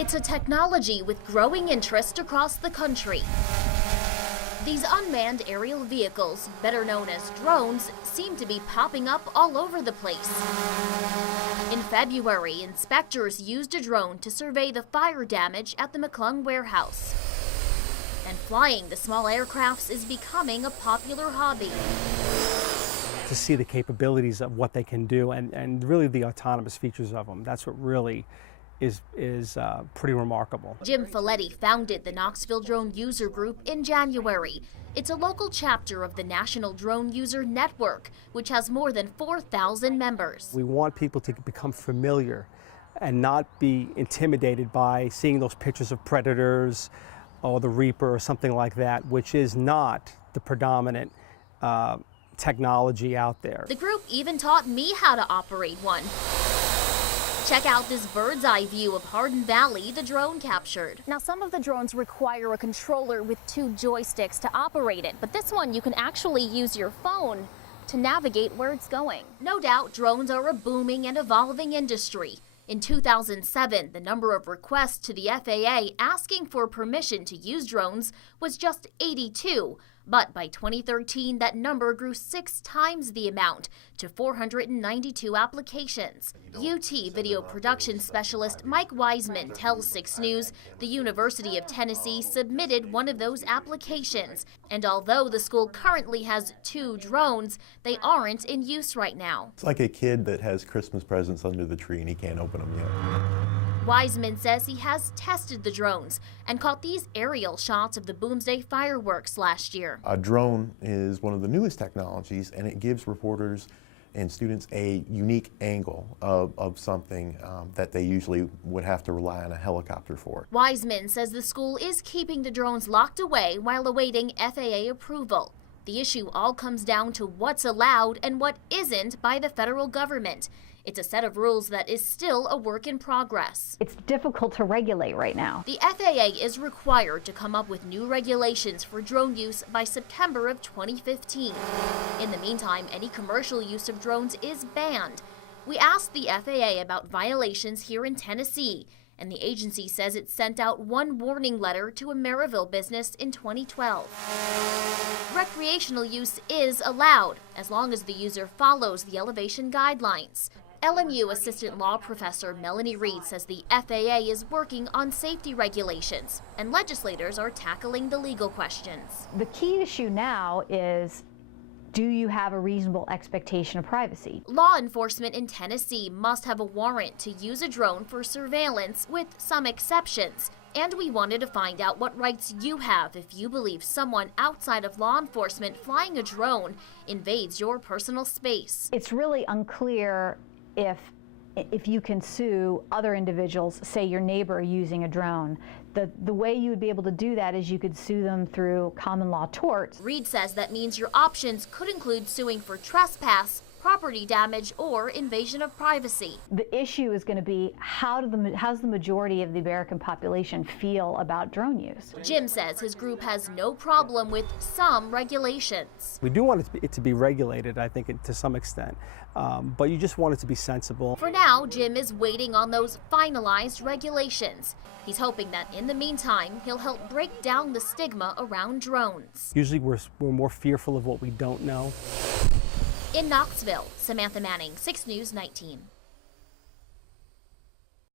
It's a technology with growing interest across the country. These unmanned aerial vehicles, better known as drones, seem to be popping up all over the place. In February, inspectors used a drone to survey the fire damage at the McClung warehouse. And flying the small aircrafts is becoming a popular hobby. To see the capabilities of what they can do and really the autonomous features of them, that's what really is pretty remarkable. Jim Folletti founded the Knoxville Drone User Group in January. It's a local chapter of the National Drone User Network, which has more than 4,000 members. We want people to become familiar and not be intimidated by seeing those pictures of predators or the Reaper or something like that, which is not the predominant technology out there. The group even taught me how to operate one. Check out this bird's eye view of Hardin Valley the drone captured. Now, some of the drones require a controller with 2 joysticks to operate it, but this one you can actually use your phone to navigate where it's going. No doubt drones are a booming and evolving industry. In 2007, the number of requests to the FAA asking for permission to use drones was just 82. But by 2013, that number grew 6 times the amount to 492 applications. UT video production specialist Mike Wiseman tells 6 News the University of Tennessee submitted one of those applications. And although the school currently has 2 drones, they aren't in use right now. It's like a kid that has Christmas presents under the tree and he can't open them yet. Wiseman says he has tested the drones and caught these aerial shots of the Boomsday fireworks last year. A drone is one of the newest technologies, and it gives reporters and students a unique angle of something that they usually would have to rely on a helicopter for. Wiseman says the school is keeping the drones locked away while awaiting FAA approval. The issue all comes down to what's allowed and what isn't by the federal government. It's a set of rules that is still a work in progress. It's difficult to regulate right now. The FAA is required to come up with new regulations for drone use by September of 2015. In the meantime, any commercial use of drones is banned. We asked the FAA about violations here in Tennessee, and the agency says it sent out 1 warning letter to a Maryville business in 2012. Recreational use is allowed as long as the user follows the elevation guidelines. LMU assistant law professor Melanie Reed says the FAA is working on safety regulations and legislators are tackling the legal questions. The key issue now is, do you have a reasonable expectation of privacy? Law enforcement in Tennessee must have a warrant to use a drone for surveillance, with some exceptions. And we wanted to find out what rights you have if you believe someone outside of law enforcement flying a drone invades your personal space. It's really unclear if you can sue other individuals, say your neighbor using a drone. The way you would be able to do that is you could sue them through common law torts. Reed says that means your options could include suing for trespass, property damage, or invasion of privacy. The issue is going to be how's the majority of the American population feel about drone use? Jim says his group has no problem with some regulations. We do want it to be regulated, I think, to some extent, but you just want it to be sensible. For now, Jim is waiting on those finalized regulations. He's hoping that in the meantime, he'll help break down the stigma around drones. Usually we're more fearful of what we don't know. In Knoxville, Samantha Manning, 6 News 19.